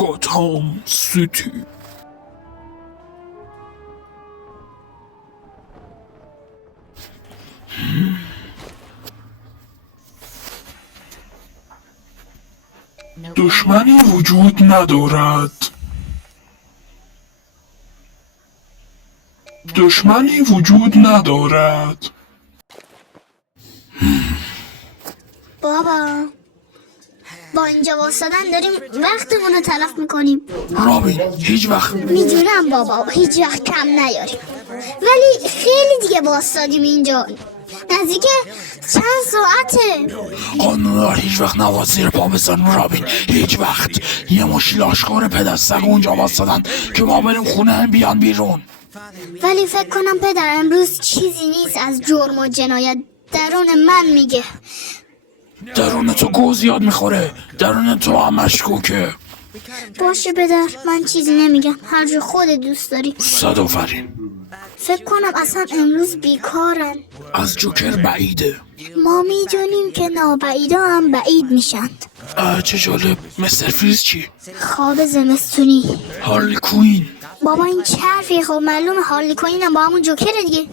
گاتام سیتی. دشمنی وجود ندارد. دشمنی وجود ندارد. بابا با اینجا واسدن داریم وقتمون رو تلف میکنیم. رابین هیچ وقت. میدونم بابا هیچ وقت کم نیاریم، ولی خیلی دیگه واسدادیم اینجا، نزدیک چند ساعته. قانونا هیچ وقت نباید زیر پا بزنیم رابین، هیچ وقت. یه مش لاشخور پدستق اونجا واسدن که ما بریم خونه هم بیان بیرون. ولی فکر کنم پدر امروز چیزی نیست از جرم و جنایت. درون من میگه. درون تو گو زیاد میخوره، درون تو هم مشکوکه. باشه پدر، من چیزی نمیگم، هر جور خودت دوست داری. صد آفرین. فکر کنم اصلا امروز بیکارن. از جوکر بعیده. ما میدونیم که نابعیدا هم بعید میشند. چه جالب. مستر فریز چی؟ خواب زمستونی. هارلی کوین. بابا این چه حرفیه؟ خب معلومه هارلی کوین هم با همون جوکره دیگه.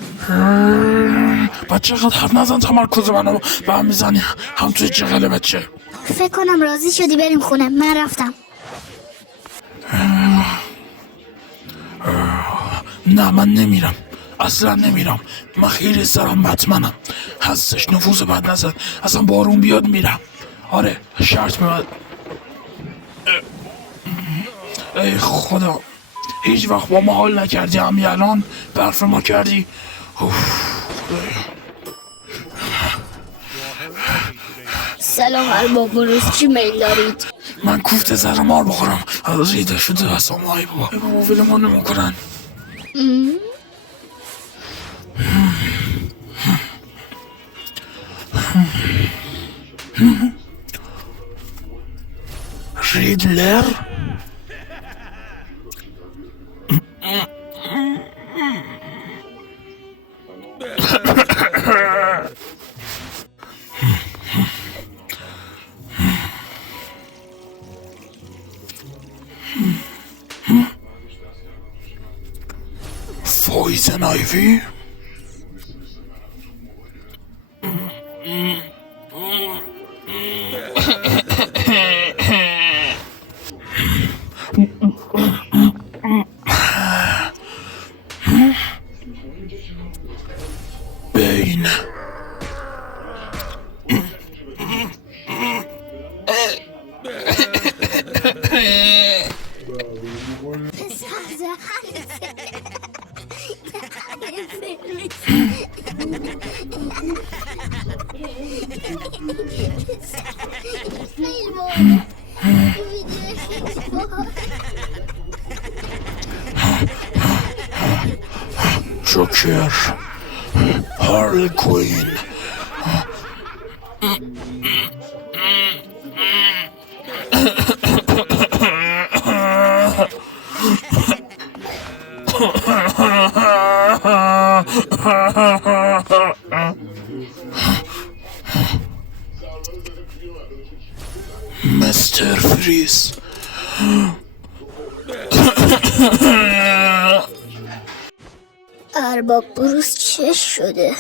بچه قد حرف نزن، تمرکز منو به هم میزنی هم توی چغل بچه. فکر کنم راضی شدی بریم خونه. من رفتم. نه من نمیرم، اصلا نمیرم. من خیلی سرم بطمنم. هستش نفوذ بد نزد. اصلا بارون بیاد میرم. آره شرط میمد. ای خدا، هیچ وقت با ما حال نکردی، همین الان برف ما کردی. سلام ارباب بروز، چی میل دارید؟ من کوفت زر مار بخورم. ریده شده اصلا. ای بابا ویل ما نمیکنن. ریدلر. پویزن آیوی. بین. جوکر، هارلی کوین. مستر فریز. ارباب بروز چه شده؟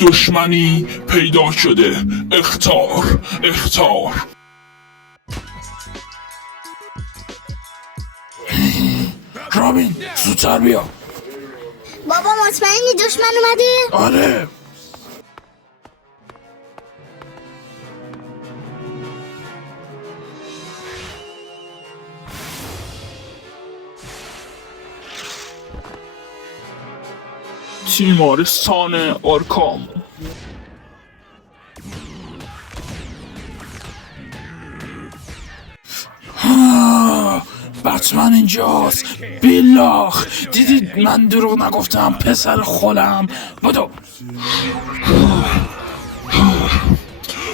دشمنی پیدا شده. اخطار. رابین زودتر بیا. بابا مطمئنی دشمن اومده؟ آره. تیمارستان آرکام. بتمن اینجاست. بیلاخ دیدید من دروغ نگفتم پسر خالم. بدو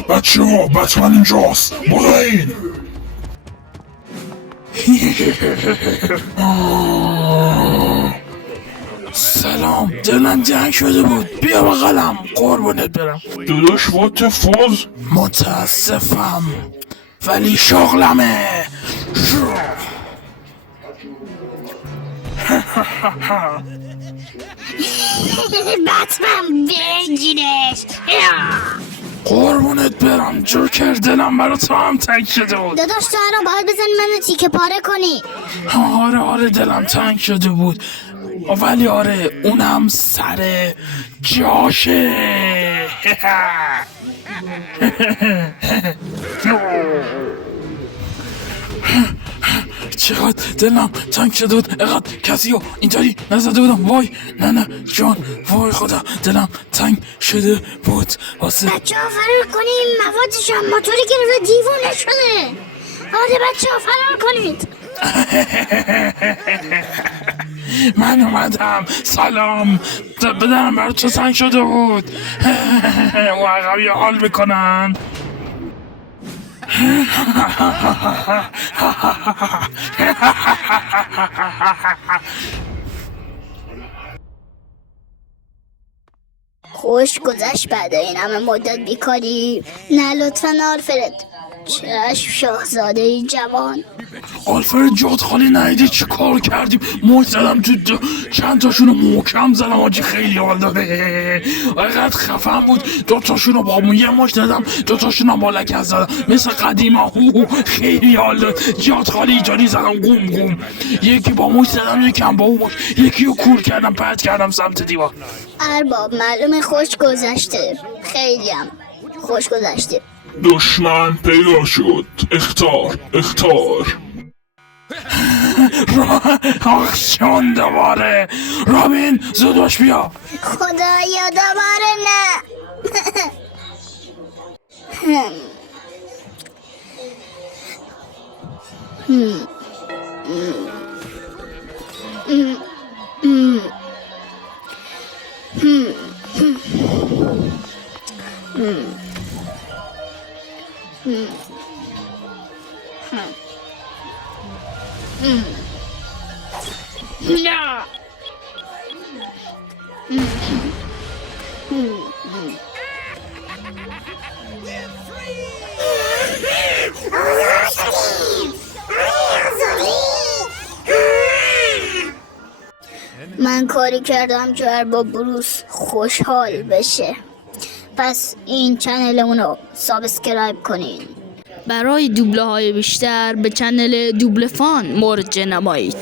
بچه ها، بتمن اینجاست. بدو این. سلام، دلم جنگ شده بود. بیا بغلم، قربونت برم. داداش واتفاز متاسفم ولی شغلمه. بتمن بگیرش. قربونت برم جوکر، دلم برا تو هم تنگ شده بود. داداش تو الان باید بزنی منو تیکه پاره کنی. آره دلم تنگ شده بود، ولی آره اونم سر جاشه. چقدر دلم تنگ شده بود، اقدر کسی رو اینطوری نزده بودم. وای نه جان، وای خدا دلم تنگ شده بود واسه. بچه ها فرار کنیم، موادشان موتوری گرفته دیوونه شده. آره بچه ها فرار کنید. من اومدم، سلام. بدنم برای تو تنگ شده بود. و عقب یه حال میکنن. خوش گذشت بعد این همه مدت بیکاری. نه لطفا آلفرد. چشم شاهزاده جوان. آلفرد جات خالی نهیدی چی کار کردیم؟ موج زدم تو چند تاشونو محکم زدم آجی، خیلی حال داده. اقدر خفن بود، دوتاشونو با یه موج زدم، دوتاشونو با لکت زدم مثل قدیم ها. خیلی حال داد. جات خالی ایجاری زدم گم. یکی با موج زدم، یکی هم با اون موج، یکی رو کور کردم پرت کردم سمت دیوار. ارباب معلومه خوش گذشته، خیلی هم خوش گذشته. دشمن پیدا شد. اختار آخشان دوباره. رابین زود بیا. خدایا دوباره نه. من کاری کردم که ارباب بروس خوشحال بشه، پس این چنلمونو سابسکرایب کنین. برای دوبله های بیشتر به چنل دوبله فان مراجعه نمایید.